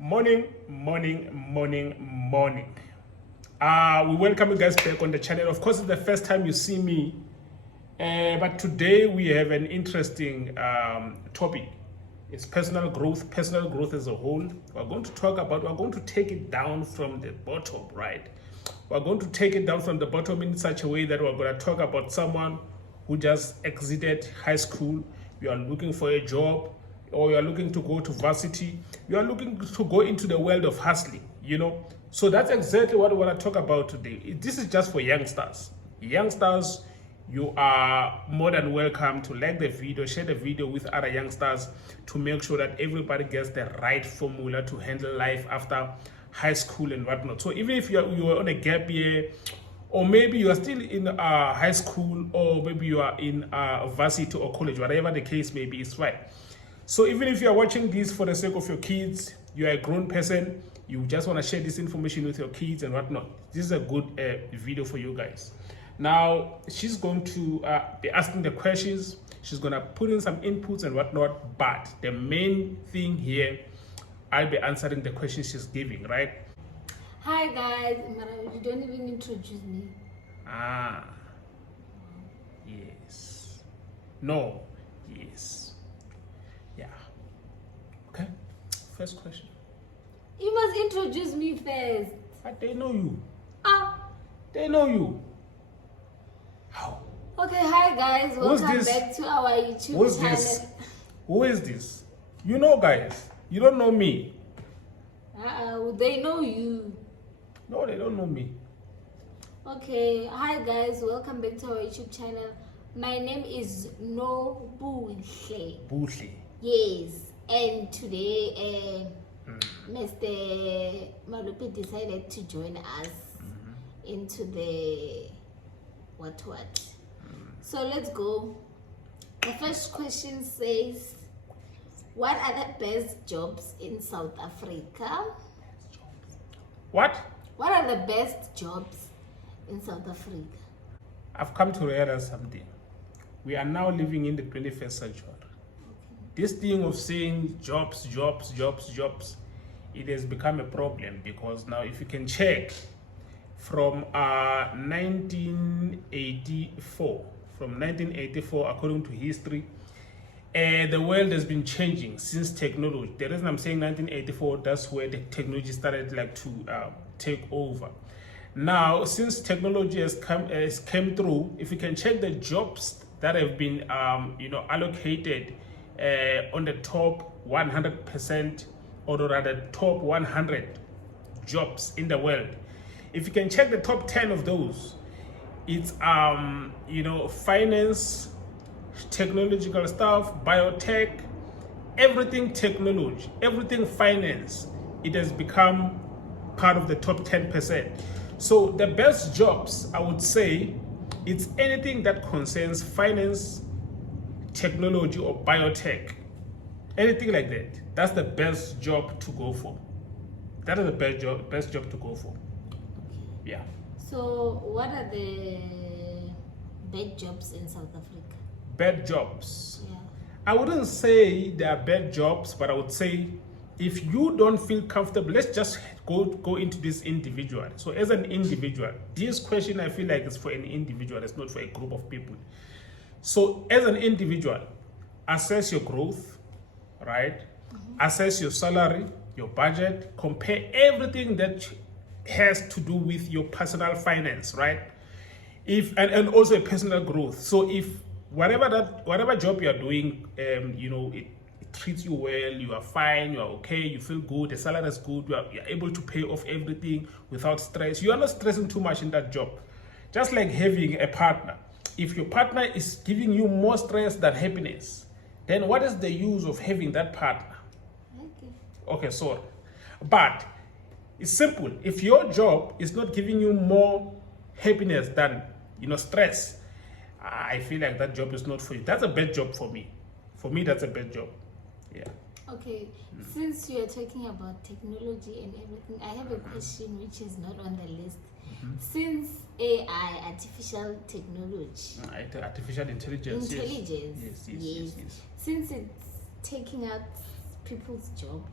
Morning. We welcome you guys back on the channel. Of course, it's the first time you see me, but today we have an interesting topic. It's personal growth as a whole. We're going to take it down from the bottom, right? We're going to take it down from the bottom in such a way that we're going to talk about someone who just exited high school. You are looking for a job, or you are looking to go to varsity. You are looking to go into the world of hustling, So that's exactly what we want to talk about today. This is just for youngsters. Youngsters, you are more than welcome to like the video, share the video with other youngsters to make sure that everybody gets the right formula to handle life after high school and whatnot. So even if you are on a gap year, or maybe you are still in high school, or maybe you are in varsity or college, whatever the case may be, it's fine. So even if you are watching this for the sake of your kids, you are a grown person, you just want to share this information with your kids and whatnot, this is a good video for you guys. Now, she's going to be asking the questions, she's going to put in some inputs and whatnot, but the main thing here, I'll be answering the questions she's giving, right? Hi guys, you don't even introduce me. Yes. No. Yes. Yeah. Okay. First question. You must introduce me first. But they know you. Ah. They know you. How? Okay, hi guys. Welcome back to our YouTube channel. This? Who is this? You know, guys. You don't know me. They know you. No, they don't know me. Okay, hi guys. Welcome back to our YouTube channel. My name is No Buhle. Yes, and today Mr Malope decided to join us into the what. So let's go. The first question says, what are the best jobs in South Africa? What? What are the best jobs in South Africa? I've come to realize something. We are now living in the 21st century. This thing of saying jobs, it has become a problem, because now if you can check from 1984, according to history, the world has been changing since technology. The reason I'm saying 1984, that's where the technology started to take over. Now, since technology has came through, if you can check the jobs that have been allocated on the top 100%, or rather top 100 jobs in the world, if you can check the top 10 of those, it's finance, technological stuff, biotech, everything technology, everything finance, it has become part of the top 10%. So the best jobs, I would say, it's anything that concerns finance, technology, or biotech. Anything like that. That's the best job to go for. That is the best job to go for. Yeah. So what are the bad jobs in South Africa? Bad jobs. Yeah. I wouldn't say they are bad jobs, but I would say if you don't feel comfortable, let's just go into this individual. So as an individual, this question I feel like is for an individual, it's not for a group of people. So as an individual, assess your growth, right? Assess your salary, your budget, compare everything that has to do with your personal finance, right? And also a personal growth. So if whatever job you are doing, it treats you well, you are fine, you are okay, you feel good, the salary is good, you're able to pay off everything without stress. You are not stressing too much in that job. Just like having a partner. If your partner is giving you more stress than happiness, then what is the use of having that partner? Okay, sorry. But it's simple. If your job is not giving you more happiness than stress, I feel like that job is not for you. That's a bad job for me. For me, that's a bad job. Yeah. Okay. Since you are talking about technology and everything, I have a question which is not on the list. Since AI, artificial technology, artificial intelligence, yes. Since it's taking out people's job,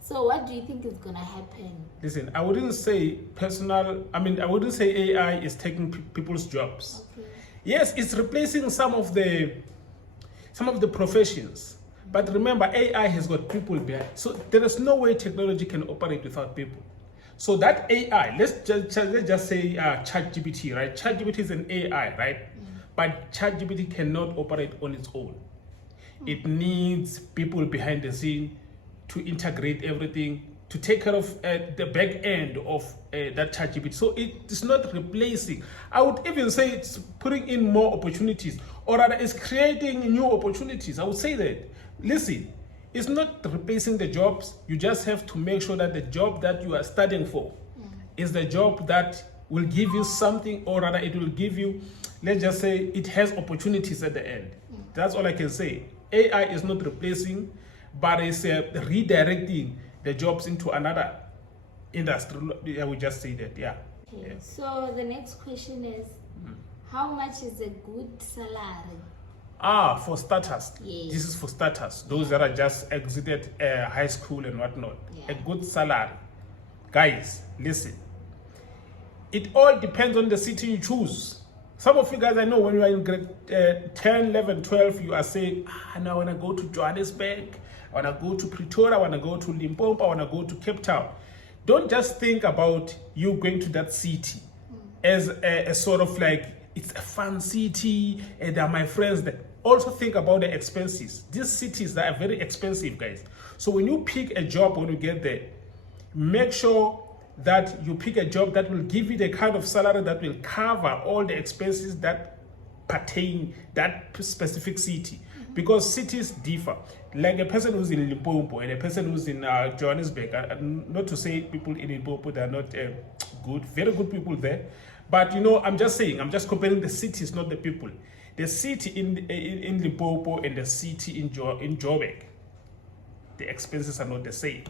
So what do you think is gonna happen? Listen, I wouldn't say I wouldn't say AI is taking people's jobs. Okay. Yes, it's replacing some of the professions. But remember, AI has got people behind. So there is no way technology can operate without people. So that AI, let's just say ChatGPT, right? ChatGPT is an AI, right? But ChatGPT cannot operate on its own. It needs people behind the scene to integrate everything, to take care of the back end of that ChatGPT. So it is not replacing. I would even say it's putting in more opportunities, or rather it's creating new opportunities. I would say that. Listen, it's not replacing the jobs. You just have to make sure that the job that you are studying for is the job that will give you something, or rather it will give you, let's just say it has opportunities at the end. That's all I can say. AI is not replacing, but it's redirecting the jobs into another industry. I would just say that, yeah. Okay. Yeah. So the next question is, how much is a good salary? For starters. Yes. This is for starters. Those that are just exited high school and whatnot. Yeah. A good salary. Guys, listen. It all depends on the city you choose. Some of you guys, I know when you are in grade 10, 11, 12, you are saying, now I want to go to Johannesburg, I want to go to Pretoria, I want to go to Limpopo, I want to go to Cape Town. Don't just think about you going to that city as a sort of like, it's a fun city, and there are my friends there. Also think about the expenses. These cities that are very expensive, guys. So when you pick a job, when you get there, make sure that you pick a job that will give you the kind of salary that will cover all the expenses that pertain that specific city. Because cities differ. Like a person who's in Limpopo and a person who's in Johannesburg, not to say people in Limpopo, they're not good, very good people there. But I'm just saying, I'm just comparing the cities, not the people. The city in Limpopo and the city in Joburg, the expenses are not the same.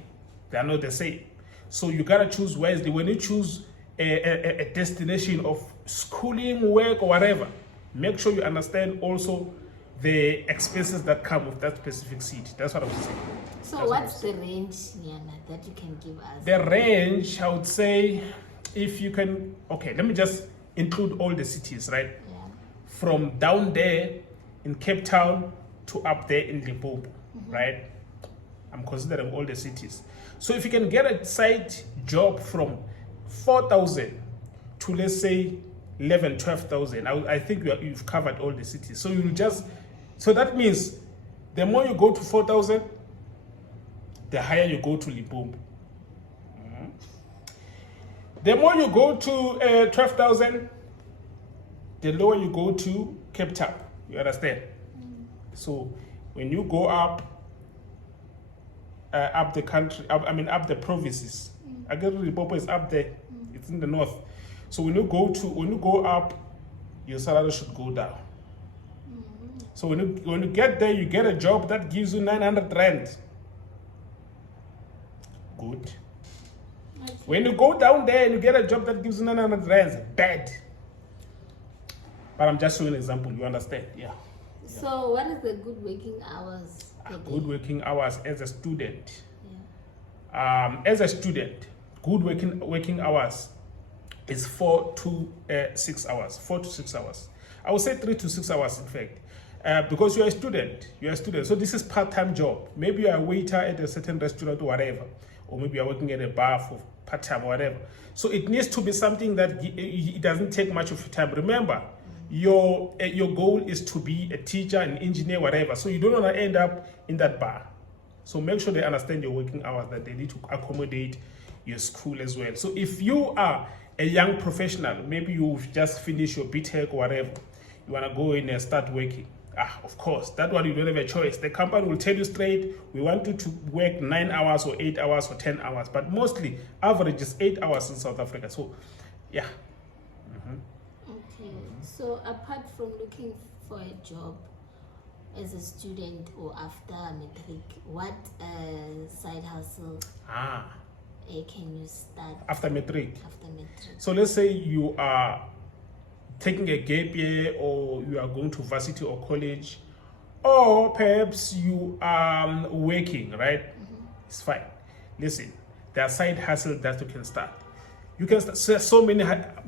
They are not the same. So you gotta choose wisely. When you choose a destination of schooling, work, or whatever, make sure you understand also the expenses that come with that specific city. That's what I would say. So what's the range, Nyana, that you can give us? The range, I would say, if you can, okay, let me just include all the cities, right? Yeah. From down there in Cape Town to up there in Limpopo, right? I'm considering all the cities. So if you can get a side job from 4,000 to, let's say, 11, 12,000, I think you've covered all the cities. So that means the more you go to 4,000, the higher you go to Limpopo. The more you go to 12,000, the lower you go to Cape Town. You understand? So when you go up the country, up the provinces. I guess Limpopo is up there. It's in the north. So when you go up, your salary should go down. So when you get there, you get a job that gives you 900 rand. Good. Okay. When you go down there and you get a job that gives you 900 rand, bad. But I'm just showing an example. You understand? Yeah. So what is the good working hours? Good working hours as a student. Yeah. As a student, good working hours is 4 to 6 hours. 4 to 6 hours. I would say 3 to 6 hours, in fact, because you're a student. So this is part-time job. Maybe you're a waiter at a certain restaurant or whatever, or maybe you're working at a bar for part-time or whatever. So it needs to be something that it doesn't take much of your time. Remember, your goal is to be a teacher, an engineer, whatever. So you don't want to end up in that bar. So make sure they understand your working hours, that they need to accommodate your school as well. So if you are a young professional, maybe you've just finished your BTech or whatever, you want to go in and start working. Of course, that one you don't have a choice. The company will tell you straight, we want you to work 9 hours or 8 hours or 10 hours. But mostly, average is 8 hours in South Africa. So, yeah. Okay. So apart from looking for a job as a student or after matric, what side hustle can you start After matric. after matric? So let's say you are taking a gap year, or you are going to varsity or college, or perhaps you are working, right? It's fine. Listen, there are side hustles that you can start. You can start so many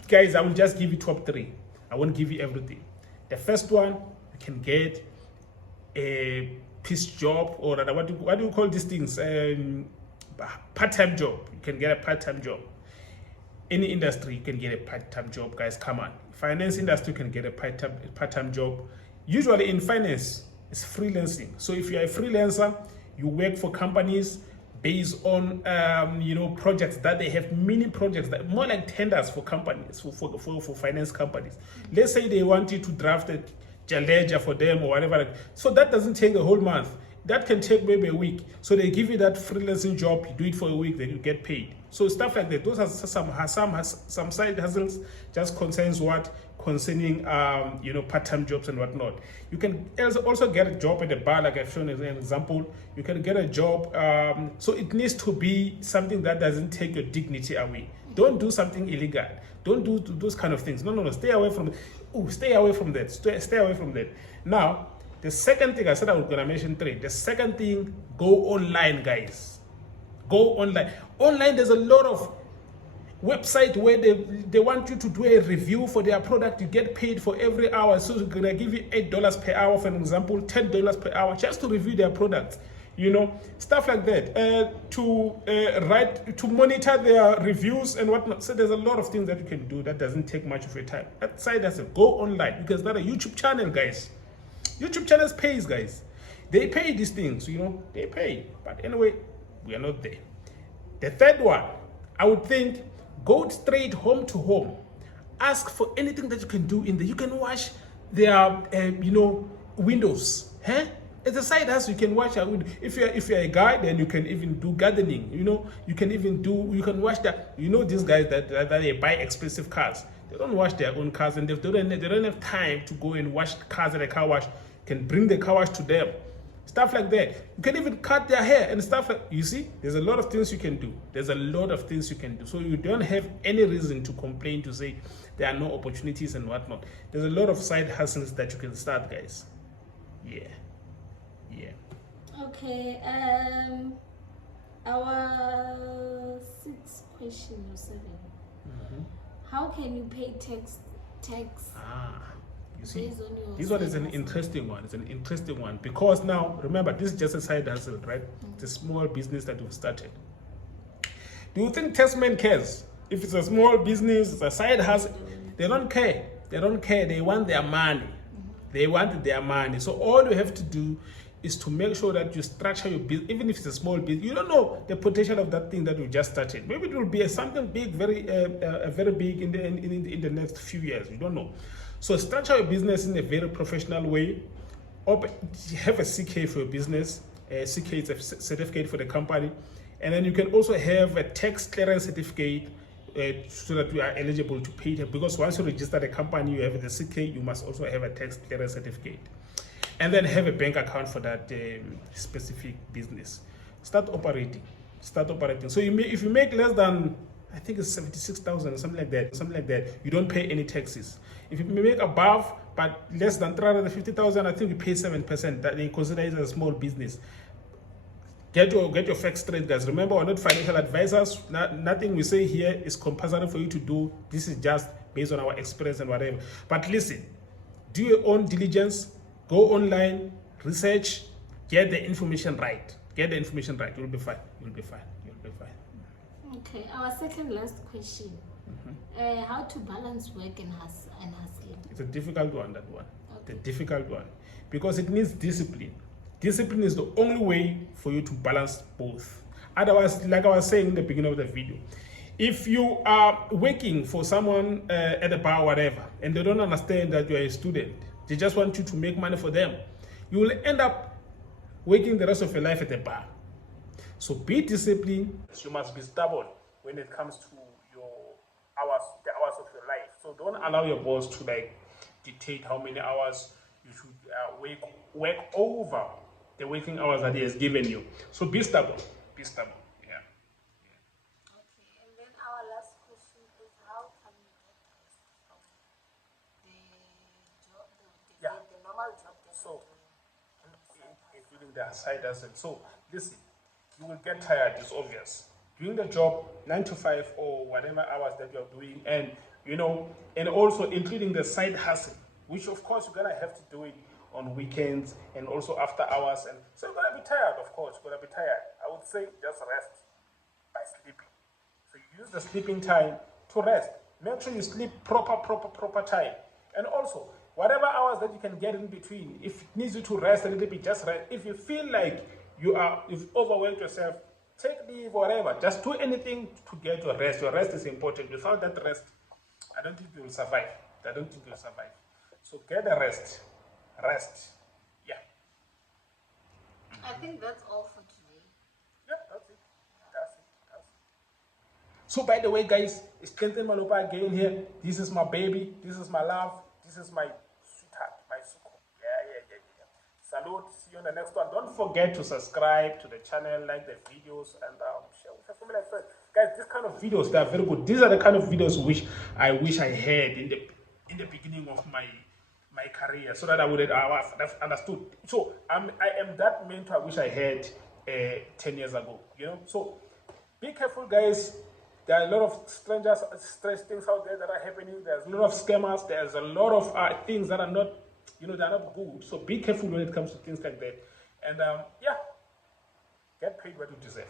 guys. I will just give you top 3. I won't give you everything. The first one, you can get a piece job, or what do you call these things? Part-time job. You can get a part-time job. Any industry, you can get a part-time job, guys. Come on. Finance industry, you can get a part-time job. Usually in finance, it's freelancing. So if you're a freelancer, you work for companies based on projects that they have, mini projects that more like tenders for companies, for finance companies. Let's say they want you to draft a ledger for them or whatever. So that doesn't take a whole month. That can take maybe a week. So they give you that freelancing job, you do it for a week, then you get paid. So stuff like that. Those are some side hustles, just concerning part-time jobs and whatnot. You can also get a job at the bar, like I've shown as an example. You can get a job. So it needs to be something that doesn't take your dignity away. Don't do something illegal. Don't do those kind of things. No. Stay away from that. Stay away from that. Stay away from that. Now, the second thing, I said I was gonna mention 3. The second thing, go online, guys. Go online. Online, there's a lot of website where they want you to do a review for their product. You get paid for every hour. So they're gonna give you $8 per hour, for an example, $10 per hour, just to review their products. Stuff like that, to monitor their reviews and whatnot. So there's a lot of things that you can do that doesn't take much of your time. That side has to go online. You can start a YouTube channel, guys. YouTube channels pays, guys. They pay these things, they pay. But anyway, we are not there. The third one, I would think, go straight home to home. Ask for anything that you can do in there. You can wash their, windows. It's a side hustle. You can wash your window. If you're a guy, then you can even do gardening. You can wash that. These guys that they buy expensive cars. They don't wash their own cars, and they don't have time to go and wash cars at a car wash. You can bring the car wash to them. Stuff like that. You can even cut their hair and stuff like. You see, there's a lot of things you can do. There's a lot of things you can do. So you don't have any reason to complain, to say there are no opportunities and whatnot. There's a lot of side hustles that you can start, guys. Yeah. Okay. Our 6th question or 7. How can you pay tax? You see, this one is an interesting one. It's an interesting one because now, remember, this is just a side hustle, right? It's a small business that you've started. Do you think taxman cares? If it's a small business, it's a side hustle, they don't care. They don't care. They want their money. They want their money. So all you have to do is to make sure that you structure your business, even if it's a small business. You don't know the potential of that thing that you just started. Maybe it will be something big, very big in the next few years. You don't know. So structure your business in a very professional way. Have a CK for your business. CK is a certificate for the company, and then you can also have a tax clearance certificate so that you are eligible to pay it. Because once you register the company, you have the CK. You must also have a tax clearance certificate. And then have a bank account for that specific business. Start operating. So if you make less than, I think it's 76,000, something like that, you don't pay any taxes. If you make above, but less than 350,000, I think you pay 7%. That they consider it as a small business. Get your facts straight, guys. Remember, we're not financial advisors. Nothing we say here is compulsory for you to do. This is just based on our experience and whatever. But listen, do your own diligence. Go online, research, get the information right. You'll be fine. Okay, our second last question. How to balance work and hustling? It's a difficult one, that one. Okay. The difficult one. Because it needs discipline. Discipline is the only way for you to balance both. Otherwise, like I was saying in the beginning of the video, if you are working for someone at a bar or whatever, and they don't understand that you're a student, they just want you to make money for them, you will end up working the rest of your life at a bar. So be disciplined. You must be stubborn when it comes to your hours, the hours of your life. So don't allow your boss to dictate how many hours you should work over the working hours that he has given you. So be stubborn. Yeah. Okay, and then our last question is, how can you get from the normal job? So including the side hustle. So listen, you will get tired, it's obvious. Doing the job 9 to 5 or whatever hours that you're doing, and and also including the side hustle, which of course you're gonna have to do it on weekends and also after hours, and so you're gonna be tired, of course, you're gonna be tired. I would say just rest by sleeping. So you use the sleeping time to rest. Make sure you sleep proper time. And also, whatever hours that you can get in between, if it needs you to rest a little bit, just rest. If you feel like you've overwhelmed yourself, take leave, whatever. Just do anything to get your rest. Your rest is important. Without that rest, I don't think you will survive. I don't think you'll survive. So get a rest. Rest. Yeah. I think that's all for today. Yeah, that's it. That's it. That's it. So by the way, guys, it's Mr Malope again here. This is my baby. This is my love. This is my sweetheart, my suko. Yeah. Salute. See you on the next one. Don't forget to subscribe to the channel, like the videos, and share with your family and friends. Guys, this kind of videos, they are very good. These are the kind of videos which I wish I had in the beginning of my career, so that I would have understood. So I am that mentor I wish I had 10 years ago. So be careful, guys. There are a lot of strange things out there that are happening. There's a lot of scammers. There's a lot of things that are not, they're not good. So be careful when it comes to things like that. And yeah, get paid what you deserve.